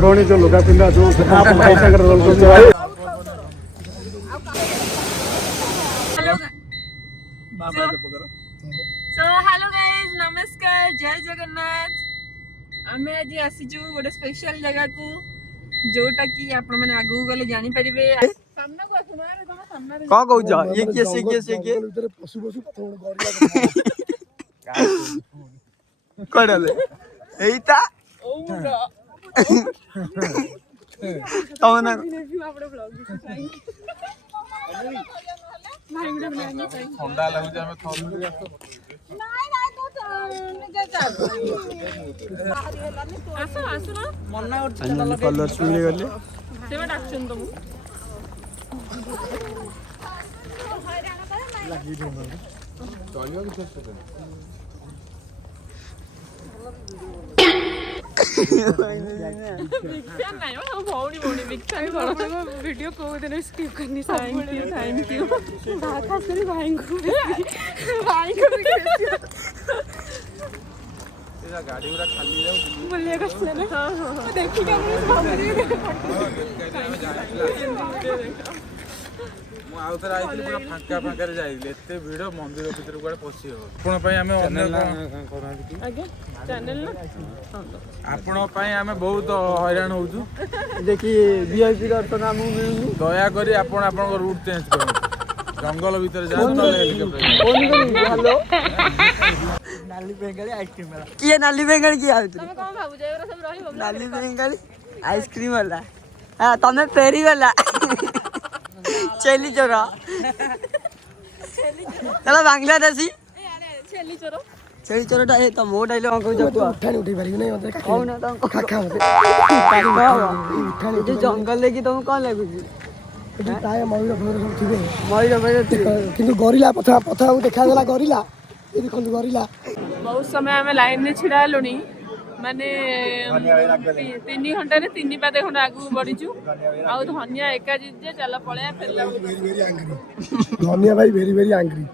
ओढ़णी जो लुगा पिंधा जो आप भाई सागर रोल करते भाई हेलो गाइस नमस्कार जय जगन्नाथ आमे आज आसीजु गोटे स्पेशल जगह को जोटा कि आपण माने आगु गले जानि परिबे सामना को आसु मारे कोन सामना रे का कहू जा ये के से भीतर पशु पशु पथर गोरिया कड़ले एइता ओ मुरा तवना आपड़े ब्लॉग भाई गुडे ब्लॉग ठंडा लागु जे हम थम नाइ नाइ तो निजे जा आसो आसो ना मन्ना और कलर सुनले गले सेवा डाक्शन तुम चलियो कि चेष्टा बिग नहीं हो भौणी भौणी बिग फैन बड़ा वीडियो को दिन स्किप करनी थैंक यू बात खास करी भाई को एजा गाड़ी पूरा खाली जाऊ बोलिए कसले ना हां देखि के मु आउतर आइଥିଲି पूरा फांका फांका रे जाइले एते भिड़ मंदिर भीतर गुडे पसी हो आपण पई हमें अन्य करनाती आगे चैनल ना आपण पई हमें बहुत हैरान होजु देखि वीआईपी दर्शन हमु मिलु दया करी आपण आपण रूट चेंज करू जंगल भीतर जा तो हेलीकॉप्टर फोन करी हेलो नाली बेंगली आइसक्रीम वाला किए नाली बेंगली की आउ तुम कोन भाबु जेरा सब रही बाबू नाली बेंगली आइसक्रीम वाला हां तमे फेरी वाला चली चोरा चला बांग्लादेशी छेली चोरो चली चोरटा ए त मो डाइले कहू जा तू उठानी उठी पारी नहीं मते कहू ना त खाखा मते ये जंगल लेकी तुम कौन लागु प्राय मयूर भर सब थिबे मयूर मयूर किंतु गोरिला पथा पथा देखा गला गोरिला ए देखो गोरिला बहुत समय हमें लाइन में छिड़ा लुनी माने 3 घंटा रे 3 पादे खंड आगु बढ़ीचु आ धनिया एका जे चला पळया फेरला वेरी एंग्री धनिया भाई वेरी एंग्री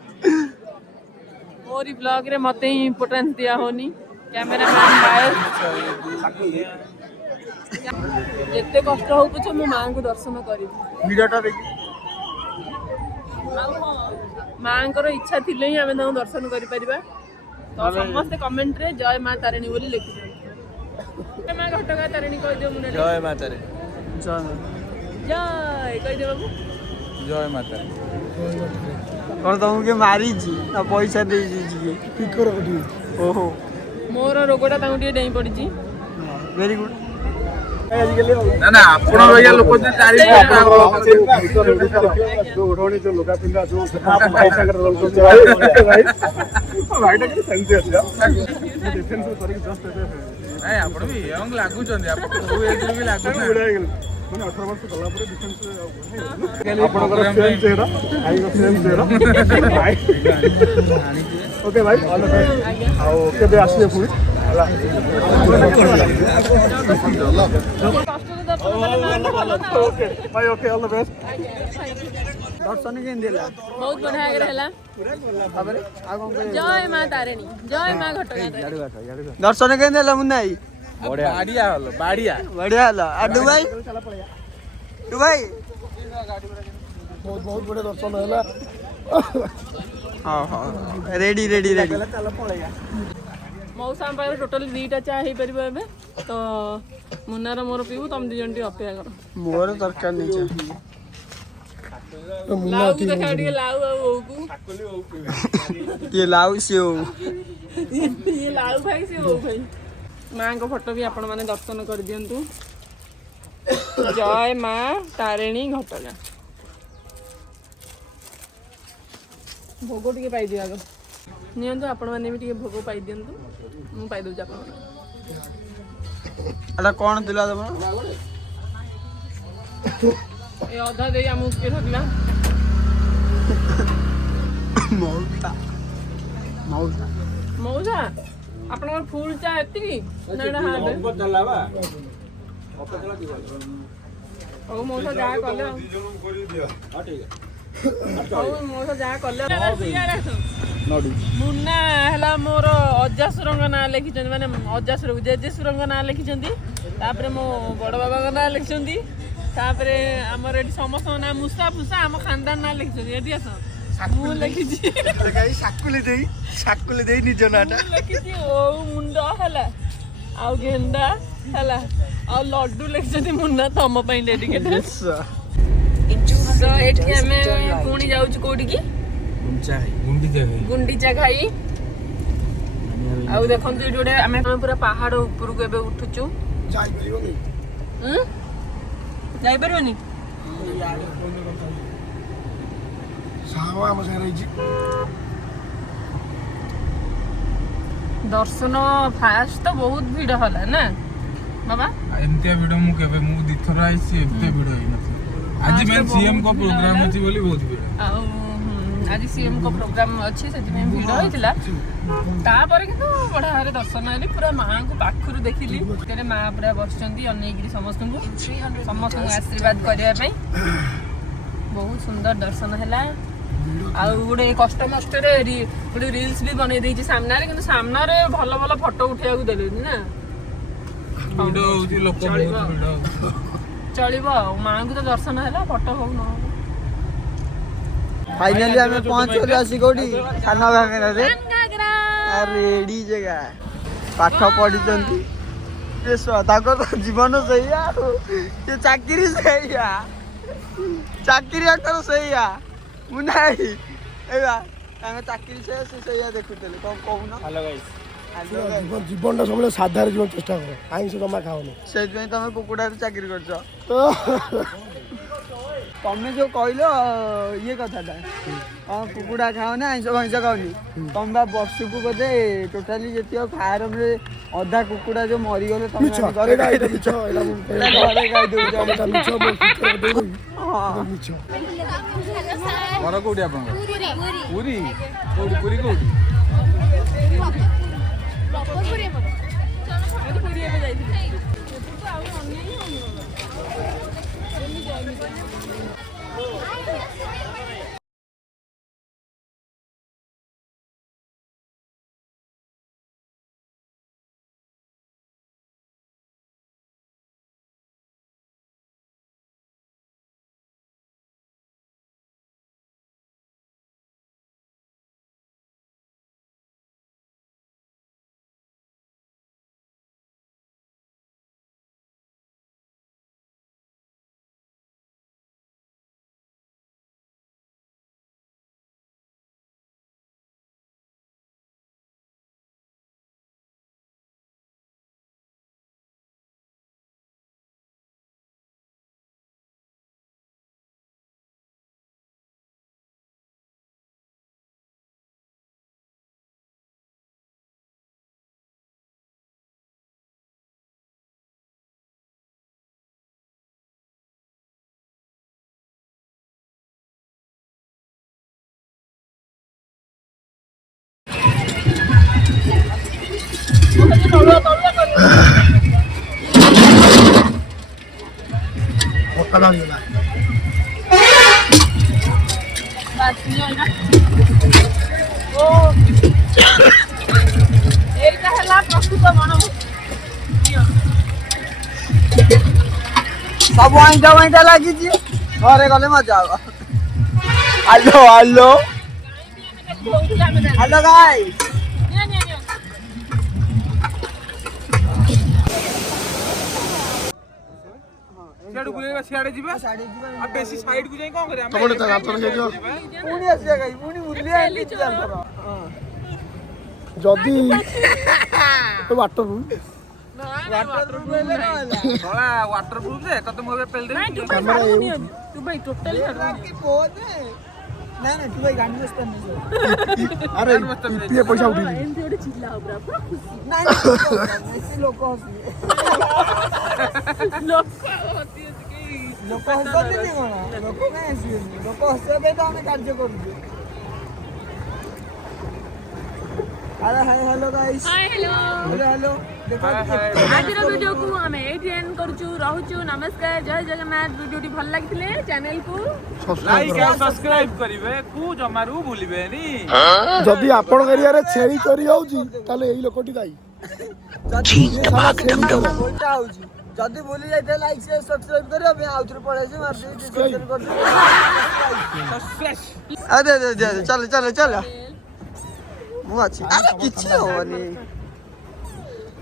मोरी ब्लॉग रे मते ही इंपोर्टेंस दिया होनी कैमरामैन बायस जेते कष्ट हो कुछ मो मां को दर्शन करी वीडियोटा देखि मां को इच्छा थिले ही हमें दर्शन करि परिबा तो समस्त कमेंट रे जय मां तारिणी बोली लिखि दे जय मां घटगा तारिणी कह दियो मुने जय माता रे जय कह दे बाबू जय माता रे और तुमके मारी जी आ पैसा दे जी पिकर बडी ओहो मोर रोगटा ताऊ टे डेई पड़ी छी वेरी गुड ना ना आपण भैया लोक जे चारि जो ओढ़णी जो लुगा पिंधा जो आप भाई सागर रोल करते भाई भाईटा के सेंस है डिफेंस करके जस्ट नहीं आपण भी यंग लागु चंदी आपण को एज भी लागु ना मैंने 18 वर्ष कला पर डिफेंस आपण को सेम चेहरा आई को सेम चेहरा ओके भाई ऑल द बेस्ट आओ केबे आसीए पुणी ओके भाई ओके ऑल द बेस्ट दर्शन के देला बहुत बढ़िया रहला ताबरे आ कोन जय मां तारिणी जय मां घटगा दर्शन के देला मुन्नाई बढ़िया हलो बढ़िया बढ़िया हला आ दुबई बहुत बहुत बड़े दर्शन होला हां हां रेडी मौसा पाखे टोटल 2टा चाय हो पार ए तो मुन्नार मोर पीबू तुम 2 जन अपेक्षा कर मोर दरकार नहीं लाउ को देखा लाउ आ को ये लाउ से ये लाउ भाई से हो भाई मां को फोटो भी आपण माने दर्शन कर दियंतु जय मां तारिणी घटगा भोग टिके पाई दिया आगो नियंतु आपण माने भी टिके भोग पाई दियंतु मु पाई दउ आपण अडा कोन दिला तम ए अधा दे हम के रखला मौसा मौसा मौसा आपण फुल चा एति की ना हां चलावा ओ मौसा जा कले हां ठीक है ओ मौसा जा कले मुन्ना हला मोर अजासुरंग ना लिखिछन माने अजासुर जेजेसुरंग ना लिखिछंती तापरे मो बड़ बाबा का नाम लिखछंती तापरे हमर एठी समस्त ना मुसा फुसा हम खानदान ना लिखछंती एठी आस मु लिखिछि गाई साकुली देई निज नाटा लिखिछि ओ मुंडा हला आ गेंदा हला आ लड्डू लिखछंती मुन्ना तम पई डेडिकेटेड सो एठी हमें पुणी जाउछु कोडी की गुंडीचा घाई आ देखंतु एठी गोटे हमें पूरा पहाड़ ऊपर को एबे उठुछु जाई परिबोनी जाई परबनी सावा हम से रही दर्शन फास्ट तो बहुत भीड़ होला ना बाबा एमतिया वीडियो मु केबे मु दिथरा आइसी एते वीडियो ही नथि आज मैं सीएम को प्रोग्राम अछि बोली बहुत भीड़ आज सीएम को प्रोग्राम अच्छी से भीड़ होइतिला तापर किंतु बड़ा हारे दर्शन आइली पूरा मां को पाखरु देखिली केरे मां पूरा बसचंदी अनेगिरी समस्त को आशीर्वाद करिया पई बहुत सुंदर दर्शन हैला आ गोटे कष्ट मष्ट रे गोटे रील्स भी बनै देछि सामना रे किंतु सामना रे भलो भलो फोटो उठिया को देलेनी ना वीडियो होती लोक बहुत वीडियो चलिबो मां को तो दर्शन हैला फोटो हो न फाइनली हमें पहुंच गए आसी कोडी खाना भागना रे अरे रेडी जगह पाठ पढ़ी चंती ये ताको तो जीवन सहीया ये चाकरी सहीया चाकरी कर सहीया मुनाई एबा तांग चाकरी से सहीया देखुतले कोन कहूना हेलो गाइस जीवन सब साधारण जीवन चेष्टा कर आइंस जमा खाओनी से तुम कुकुड़ा चाकरी कर तमें जो कहलो ये कथाटा कुकुड़ा खाओ ना आइंस भैंस खाओनी तुम बा वर्ष को बोधे टोटाली जितियो फार्म रे अधा कुकुड़ा जो मरी गले तुम घरे गाई दउछ घरे गाई दउछ मिछ घर कोडी आपन पूरी कोडी पूरी कोडी पक्का लागला ओ एटा हला प्रस्तुत मन सब वाइटा लगी घरे गले मजा आवा हेलो हेलो हेलो गाइस सियाडू बुलेबा सियाडे जिबा आ बेसी साइड को जाई कोन करे तमने त रातन हे जो पुणी आसिया गाई पुणी बुलिया आली चल जदी तो वाटर वाटरप्रूफ ले ना थोड़ा वाटरप्रूफ दे तते मोबे पेल दे कैमरा तू भाई टोटल की बहुत है नहीं तू भाई गाड़ी में स्टैंड अरे ये पैसा उठी एंटी ओडे चिल्ला होबरा पूरा खुशी नहीं ऐसे लोग हंसी लोक हंसते नहीं कोना लोक नहीं हंसी लोक हंसे बे तो हमें कार्य करू अरे hi hello guys hi hello hello देखो आज वीडियो को हमें एटी एंड करछु रहछु नमस्कार जय जगन्नाथ वीडियो भल लागितले चैनल को लाइक और सब्सक्राइब करिवे कु जमारू भूलिबे नी जदी आपण एरिया रे छेरी चोरी होउची ताले एई लोकटी गाई जदी साला छेरी उल्टा होउची जल्दी भूली जाइए लाइक से सब्सक्राइब करियो मैं आउटर पड़े से मार दे डिस्कशन कर अरे अरे अरे चलो चलो चलो मु अछि अरे किछि होनी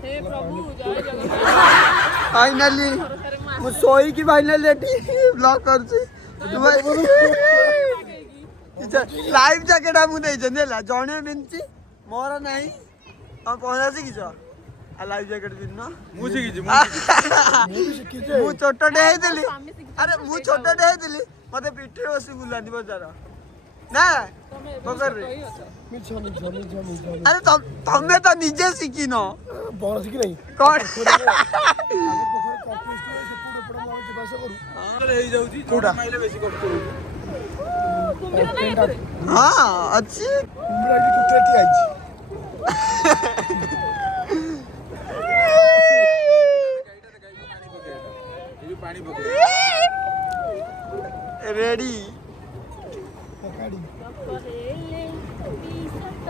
हे प्रभु जय जगन्नाथ फाइनली मु सोई की फाइनली ब्लॉग कर छी लाइव जैकेट मु नै जनेला जणे बिनची मोर नाही हम पहुंचा सी किछ आ लाइव जैकेट दिन ना ମୁଁ ଶିଖିଛି मु छोटटे हेतिली अरे मु छोटटे हेतिली मते पिठे बसी बुलानी बजार ना पकड़ रे अरे तमे तो निजे सिखी न बड़ सिखी नहीं कौन ହେଇ ଯାଉଛି କୋଉଟା ମାଇଲେ ବେଶୀ କଷ୍ଟ ହଉଛି କୁମ୍ଭୀର ନାହିଁ ଏଥିରେ हाँ अच्छी କୁମ୍ଭୀର ଏଠି କୁକୁର ଠିଆ ହେଇଛି ଏ ଯୋଉ ପାଣି ପକେଇ रेडी ପକାଡି କରେଲେ ବିସତ